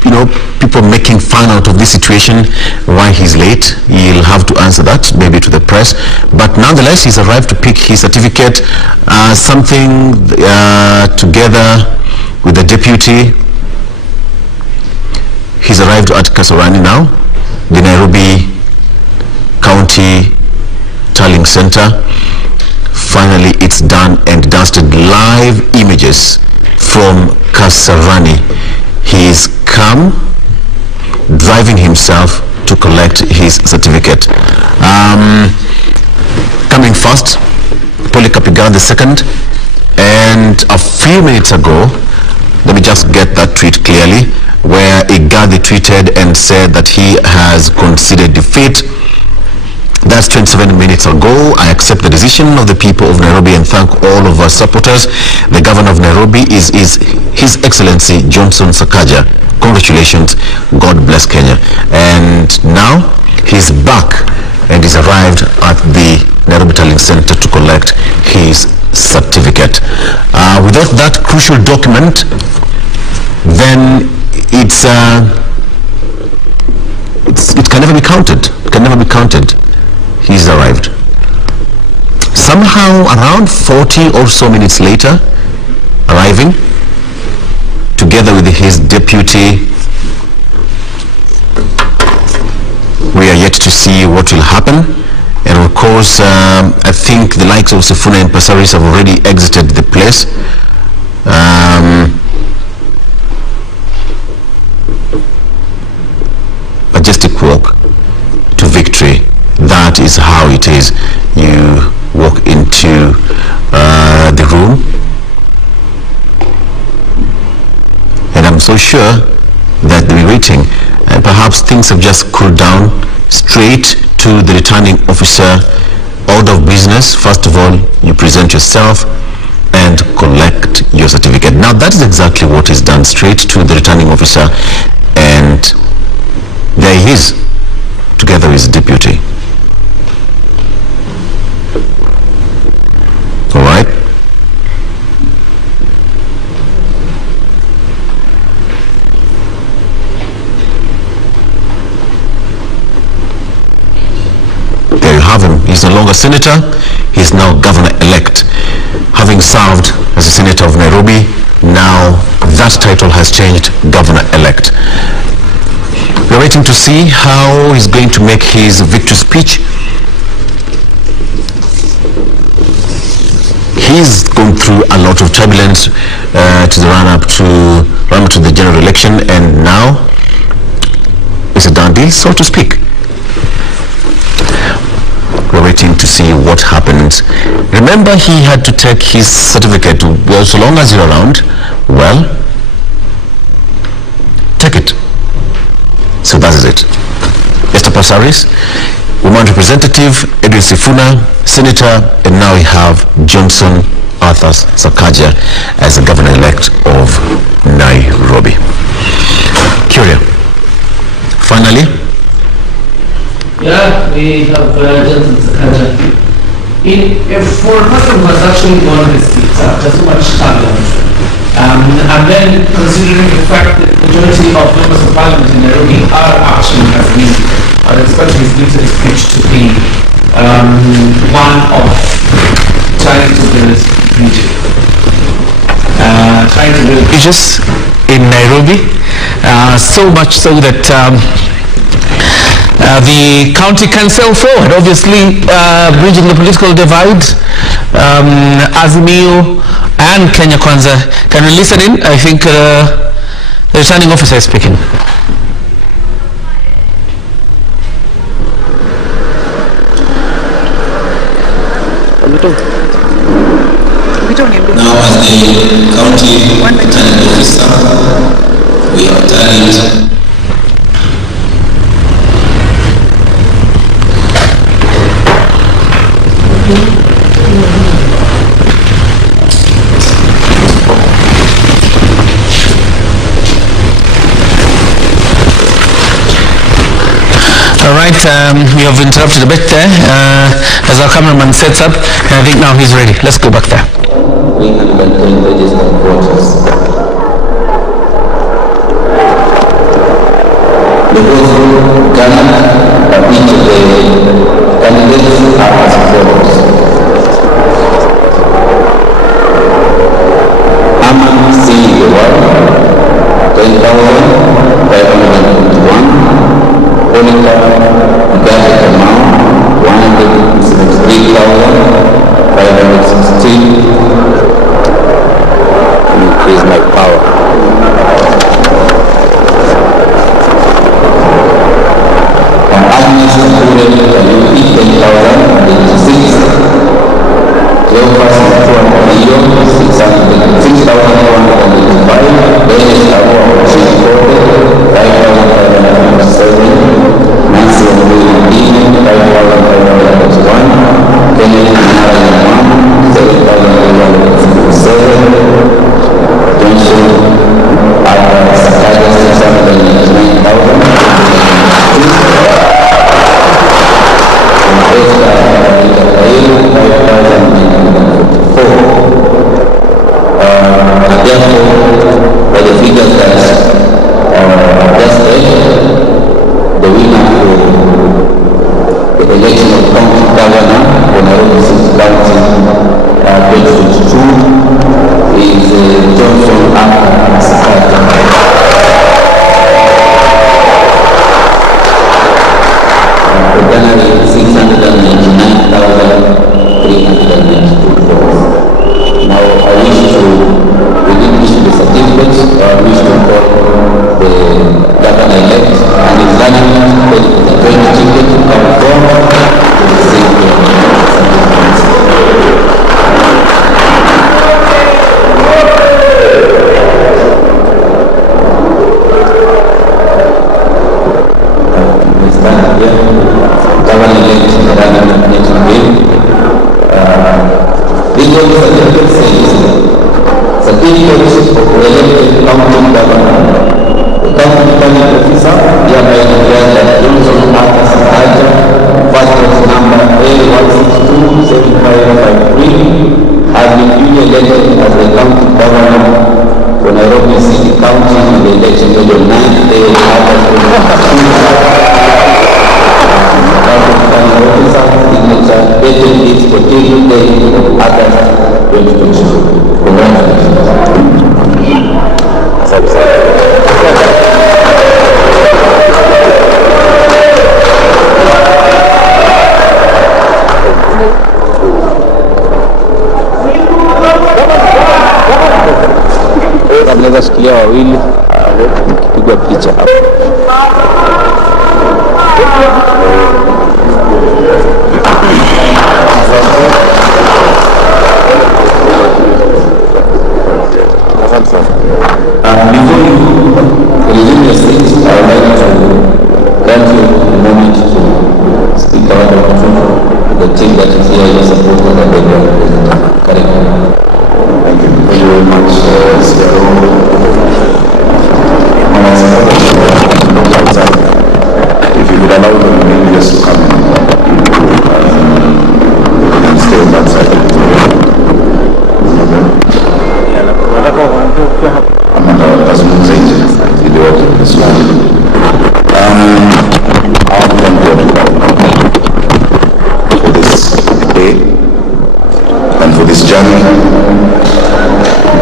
people making fun out of this situation, why he's late. He'll have to answer that, maybe to the press. But nonetheless, he's arrived to pick his certificate, together with the deputy. He's arrived at Kasarani now, the Nairobi County Tallying Center. Finally, it's done and dusted. Live images from Kasarani. He's come, driving himself to collect his certificate. Coming first, Polycarp Igathe the second, and a few minutes ago, let me just get that tweet clearly, where Igathe tweeted and said that he has conceded defeat. That's 27 minutes ago. I accept the decision of the people of Nairobi and thank all of our supporters. The governor of Nairobi is His Excellency Johnson Sakaja. Congratulations. God bless Kenya. And now he's back and he's arrived at the Nairobi Tallying Center to collect his certificate. Without that crucial document, then it can never be counted. It can never be counted. He's arrived. Somehow around 40 or so minutes later, arriving together with his deputy. We are yet to see what will happen. And of course, I think the likes of Sifuna and Pasaris have already exited the place. Majestic walk to victory. That is how it is. You walk into the room, and I'm so sure that they'll be waiting, and perhaps things have just cooled down. Straight to the returning officer, order of business. First of all, you present yourself and collect your certificate. Now that is exactly what is done. Straight to the returning officer, and there he is together with his deputy. All right. There you have him. He's no longer senator. He's now governor-elect. Having served as a senator of Nairobi, now that title has changed, governor-elect. We're waiting to see how he's going to make his victory speech. He's gone through a lot of turbulence to the run-up to the general election, and now it's a done deal, so to speak. We're waiting to see what happens. Remember, he had to take his certificate. Well, so long as you're around, well, take it. So that is it. Esther Pasaris, woman representative, Edwin Sifuna, senator, and now we have Johnson Arthur Sakaja as the governor-elect of Nairobi. Curia, finally. Yeah, we have Johnson Sakaja. For a person who has actually won this seat after so much turbulence, and then considering the fact that the majority of members of parliament in Nairobi are actually Muslims, I expect his victory speech to be one of trying to build unity. Trying to build bridges in Nairobi, so much so that the county can sail forward, obviously bridging the political divide. Azimio and Kenya Kwanza. Can we listen in? I think the returning officer is speaking. Now, as the county returning officer, we are tallied. All right, we have interrupted a bit there as our cameraman sets up, and I think now he's ready. Let's go back there. We can maintain registered voters. The votes garnered by each of the candidates are as follows. Aman Singh Dewar, 10,521. Monica Igathe, 173,516. Increase my power. Agnes Kure, 10,086. Cleopas Mario, 6,485. Dennis Abo, 5,507. Nancy William, 5,501. Kennedy Narayan, 7,567. Johnson Sakaja, 699,000. Therefore, by the figures that just read, the winner for the election of county governor for Nairobi City County 2022 is Johnson Sakaja. The winner is 699,392 votes. Now I wish to relinquish the certificate, I wish to call the governor-elect and his running mate with the joint ticket to come forward to receive the certificate. We stand here, governor-elect running Mutembei. This certificate says, certificate of elected county governor. The county planning officer hereby declares that Johnson Sakaja, passport number A1627553, has been duly elected as the county governor for Nairobi City County in the election held on 9th day of August 2022. Signature dated this 14th day of August 2022. Congratulations. Naweza shikilia wawili nikipigwa picha hapo. Before you resume your seat, I would like to grant you a moment to speak about the team that is here, your supporters and the president. Correct. Thank you very much, Sierra. If you could allow them maybe just to come and stay on that side. Watazungumza nje ili wote kuswali. I want to thank God for this day and for this journey.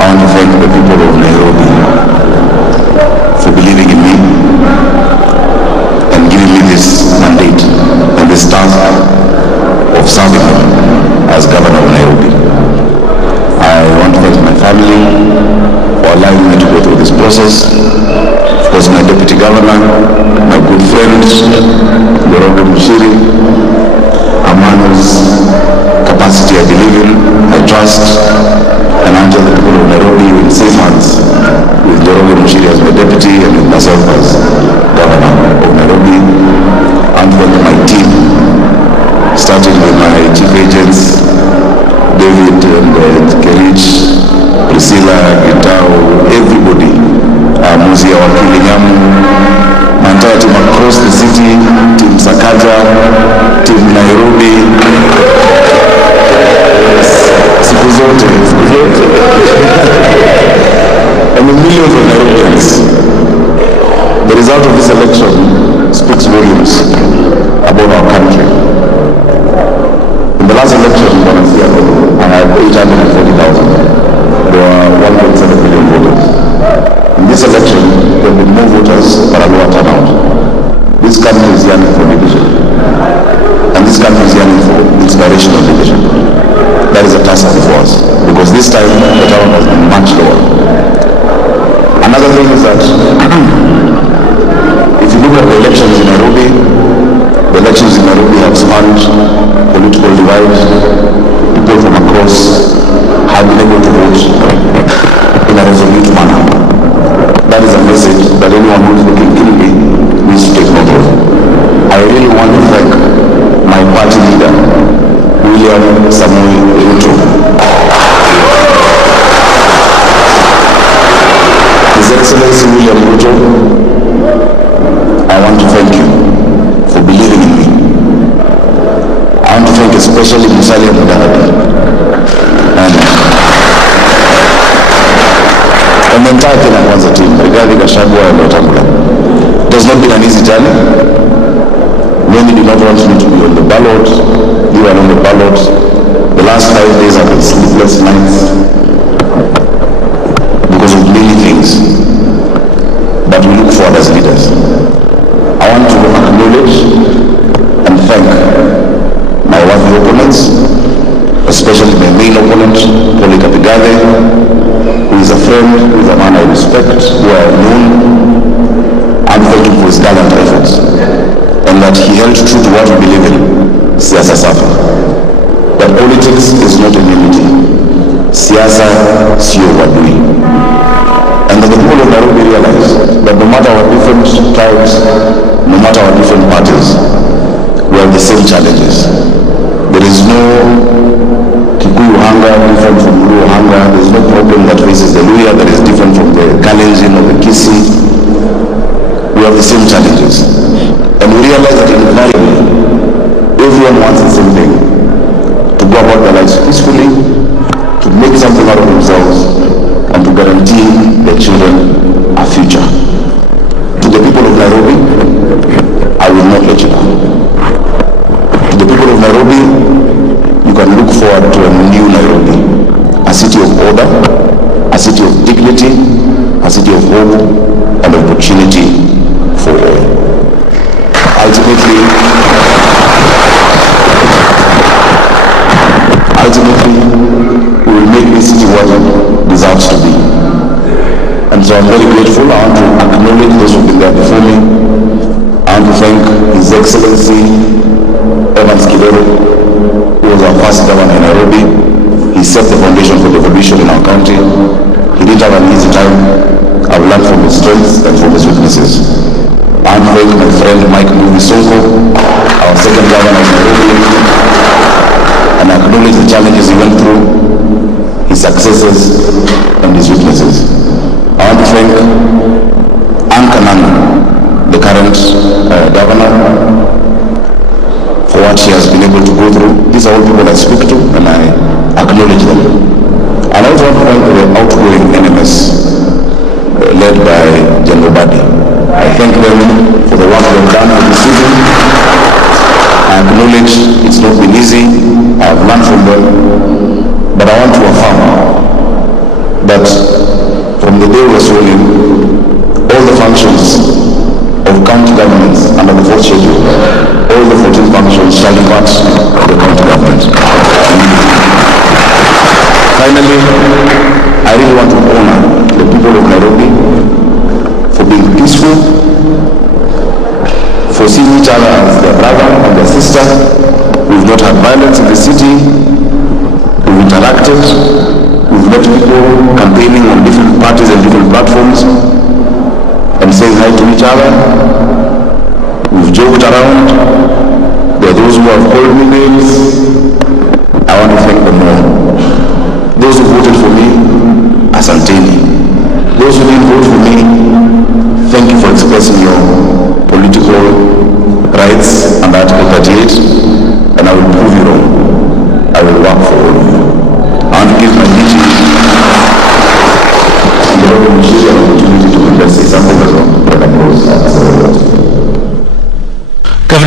I want to thank the people of Nairobi for believing in me and giving me this mandate and this task of serving them as governor of Nairobi. I want to thank my family for allowing me to go through this process. Of course, my deputy governor, my good friend, Honorable Mushiri, a man whose capacity I believe in, I trust, and I tell the people of Nairobi in safe hands with Honorable Mushiri as my deputy and with myself as governor of Nairobi. And thank my team, starting with my chief agents, David and Kerich, Priscilla, Gitao, everybody, Muzia Wakili Nyamu, my entire team across the city, Team Sakaja, Team Nairobi, siku zote, and the millions of Nairobians. The result of this election speaks volumes about our country. In the last election, I had 840,000. There were 1.7 million voters. In this election, there have been more voters but a lower turnout. This country is yearning for division. And this country is yearning for inspirational division. That is a task before us. Because this time, the turnout has been much lower. Another thing is that if you look at the elections in Nairobi, the elections in Nairobi have spanned political divide. People from across have been able to vote in a resolute manner. That is a message that anyone who is looking guilty needs to take note of. I really want to thank my party leader, William Samuel Ruto. His Excellency William Ruto, I want to thank you for believing in me. I want to thank especially Musalia Mudavadi and the entire Kenya Kwanza team, Igathe, and Mutembei. It has not been an easy journey. Many did not want me to be on the ballot. You were on the ballot. The last 5 days have been sleepless nights because of many things. But we look forward as leaders. I want to acknowledge and thank my worthy opponents, especially my main opponent, Igathe, who is a friend, who is a man I respect, who I have known. I'm thanking for his gallant efforts, and that he held true to what we believe in, siasa safa. That politics is not immunity. Siasa sio wadui. And that the people of Nairobi realize that no matter our different tribes, no matter our different parties, we have the same challenges. There is no Kikuyu hunger different from Luo hunger. There is no problem that faces the Luya that is different from the Kalenjin or the Kisii. We have the same challenges. And we realize that invariably, everyone wants the same thing. To go about their lives peacefully, to make something out of themselves, and to guarantee their children a future. To the people of Nairobi, I will not let you down. To the people of Nairobi, you can look forward to a new Nairobi. A city of order, a city of dignity, a city of hope and opportunity for all. Ultimately, we will make this city what it deserves to be. And so I'm very grateful. I want to acknowledge those who have been there before me. I want to thank His Excellency Evans Kidero, who was our first governor in Nairobi. He set the foundation for devolution in our county. He didn't have an easy time. I've learned from his strengths and from his weaknesses. I want to thank my friend Mike Sonko, our second governor of Nairobi, and I acknowledge the challenges he went through, his successes and his weaknesses. I want to thank Ankanan, the current governor, for what she has been able to go through. These are all people I speak to and I acknowledge them. And I also want to thank the outgoing NMS led by General Badi. I thank them for the work they've done in this season. I acknowledge it's not been easy. I have learned from them. But I want to affirm that from the day we were sworn in, all the functions of county governments under the 4th schedule, all the 14 functions shall depart of the county government. Finally, I really want to honor the people of Nairobi for being peaceful, for seeing each other as their brother and their sister. We've not had violence in the city. We've interacted. We've met people campaigning on different parties and different platforms and saying hi to each other. We've joked around. There are those who have called me names. I want to thank them all. Those who voted for me, asanteni. Those who didn't vote for me, thank you for expressing your political rights under Article 38, and I will prove you wrong. I will work for all of you. I want to give my duty and the opportunity to say something as well.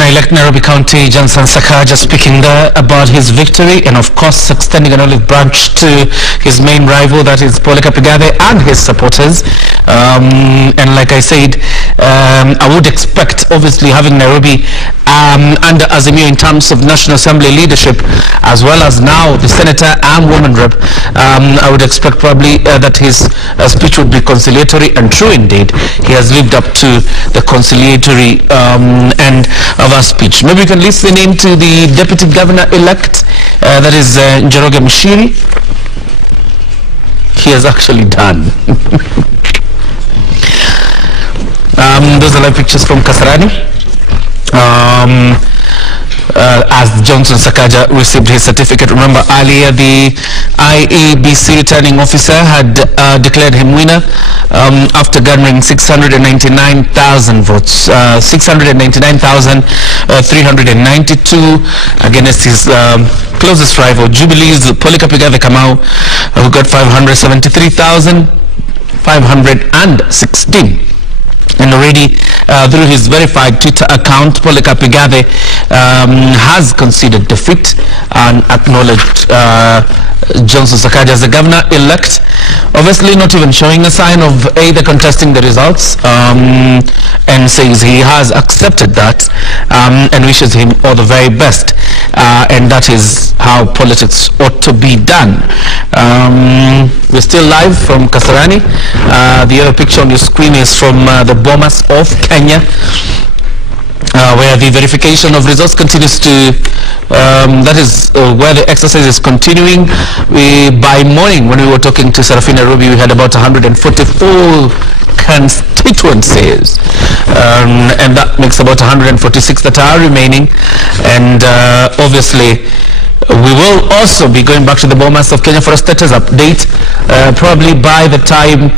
Governor-elect Nairobi County, Johnson Sakaja, speaking there about his victory and of course extending an olive branch to his main rival, that is Igathe, and his supporters. And like I said, I would expect, obviously, having Nairobi under Azimio in terms of National Assembly leadership, as well as now the Senator and Woman Rep, I would expect probably that his speech would be conciliatory and true indeed. He has lived up to the conciliatory end of our speech. Maybe we can listen in to the Deputy Governor-elect, that is Njoroge Mshiri. He has actually done. Those are live pictures from Kasarani. As Johnson Sakaja received his certificate. Remember earlier the IEBC returning officer had declared him winner after garnering 699,000 votes, 699,392 against his closest rival, Jubilee's Igathe Kamau, who got 573,516. And already through his verified Twitter account, Igathe has conceded defeat and acknowledged Johnson Sakaja as the governor-elect, obviously not even showing a sign of either contesting the results, and says he has accepted that and wishes him all the very best, and that is how politics ought to be done. We're still live from Kasarani. The other picture on your screen is from the Bomas of Kenya, where the verification of results continues to, that is where the exercise is continuing. By morning, when we were talking to Serafina Ruby, we had about 144 constituencies, and that makes about 146 that are remaining, and obviously we will also be going back to the Bomas of Kenya for a status update, probably by the time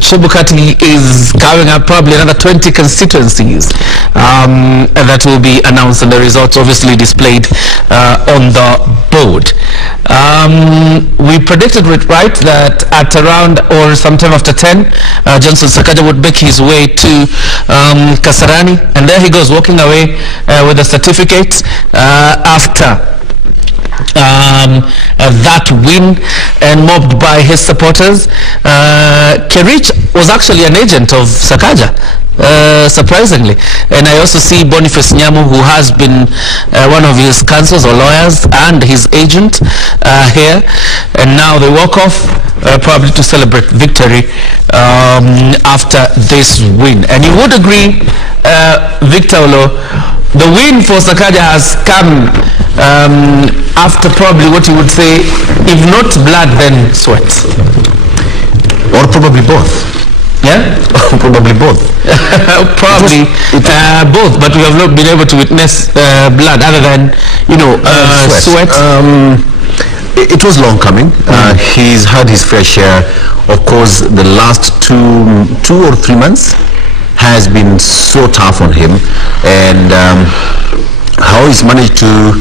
Chebukati is carrying up probably another 20 constituencies that will be announced, and the results obviously displayed on the board. We predicted it right that at around or sometime after 10, Johnson Sakaja would make his way to Kasarani, and there he goes walking away with a certificate after that win, and mobbed by his supporters. Kerich was actually an agent of Sakaja, surprisingly, and I also see Boniface Nyamu, who has been one of his counsels or lawyers and his agent here, and now they walk off probably to celebrate victory after this win. And you would agree, Victor Olo, the win for Sakaja has come after probably what you would say, if not blood, then sweat. Or probably both. Yeah? Probably both. Probably both, but we have not been able to witness blood other than, you know, sweat. It was long coming. He's had his fair share. Of course, the last two or 3 months has been so tough on him, and how he's managed to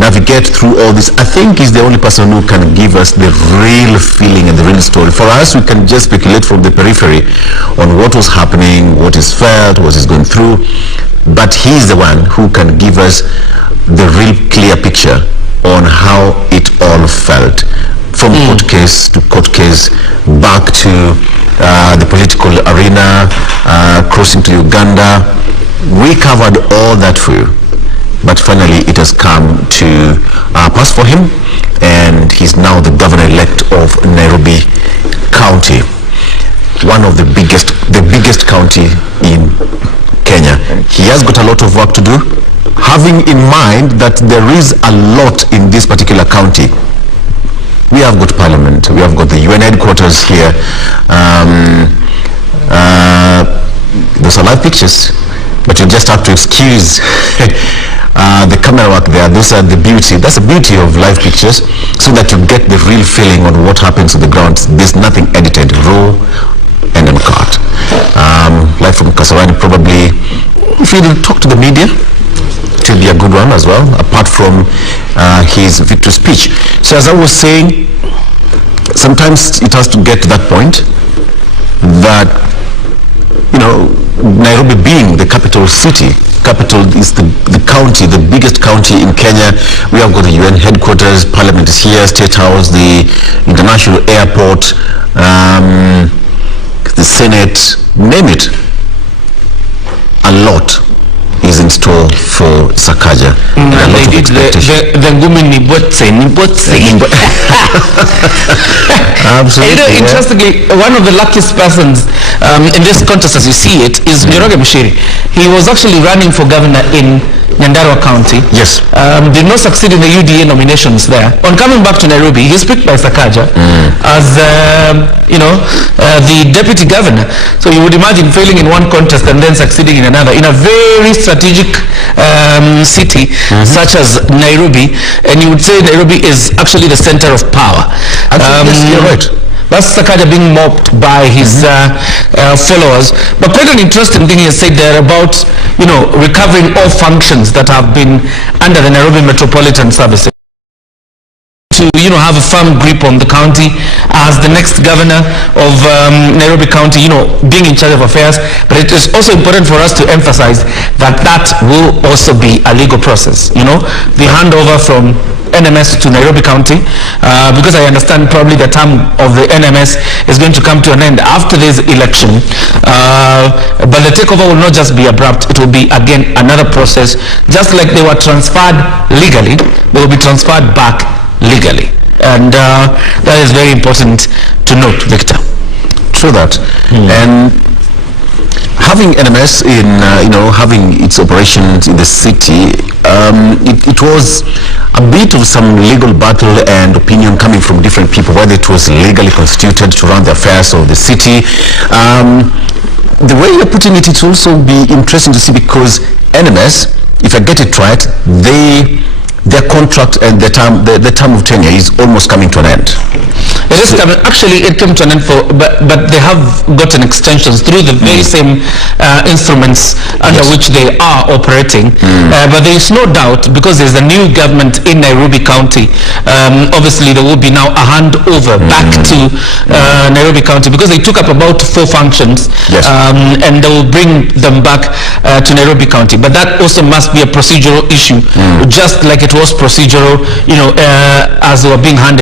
navigate through all this, I think he's the only person who can give us the real feeling and the real story. For us, we can just speculate from the periphery on what was happening, what is felt, what is going through, but he's the one who can give us the real clear picture on how it all felt, from court case to court case, back to the political arena, crossing to Uganda. We covered all that for you, but finally it has come to pass for him, and he's now the governor-elect of Nairobi County, one of the biggest county in Kenya. He has got a lot of work to do, having in mind that there is a lot in this particular county. We have got parliament, we have got the UN headquarters here. Those are live pictures, but you just have to excuse the camera work there. Those are the beauty. That's the beauty of live pictures, so that you get the real feeling on what happens on the ground. There's nothing edited, raw and uncut. Live from Kasarani, probably, if you talk to the media, it will be a good one as well, apart from his victory speech. So as I was saying, sometimes it has to get to that point that, you know, Nairobi being the capital city, capital is the county, the biggest county in Kenya. We have got the UN headquarters, Parliament is here, State House, the international airport, the Senate, name it. A lot is in store for Sakaja. And a lot of expectation. The ngumi ni botse. Absolutely. You know, interestingly, one of the luckiest persons in this contest, as you see it, is Njoroge Mushiri. He was actually running for governor in Nyandarua County. Yes. Did not succeed in the UDA nominations there. On coming back to Nairobi, he's picked by Sakaja as, the deputy governor. So you would imagine failing in one contest and then succeeding in another, in a very strategic city such as Nairobi. And you would say Nairobi is actually the center of power. Yes, you're right. That's Sakaja being mocked by his followers. But quite an interesting thing he has said there about, recovering all functions that have been under the Nairobi Metropolitan Services. To, have a firm grip on the county as the next governor of Nairobi County, being in charge of affairs. But it is also important for us to emphasize that that will also be a legal process, the handover from NMS to Nairobi County, because I understand probably the term of the NMS is going to come to an end after this election, but the takeover will not just be abrupt, it will be again another process. Just like they were transferred legally, they will be transferred back legally, and that is very important to note, Victor. True that. And having NMS in, having its operations in the city, it was a bit of some legal battle and opinion coming from different people, whether it was legally constituted to run the affairs of the city. The way you're putting it, it will also be interesting to see, because NMS, if I get it right, their contract and the term of tenure is almost coming to an end. It is coming. Actually, it came to an end but they have gotten extensions through the very same instruments under which they are operating. But there is no doubt, because there's a new government in Nairobi County, obviously there will be now a handover back to Nairobi County, because they took up about 4 functions, and they will bring them back to Nairobi County. But that also must be a procedural issue, just like it was procedural, as they were being handed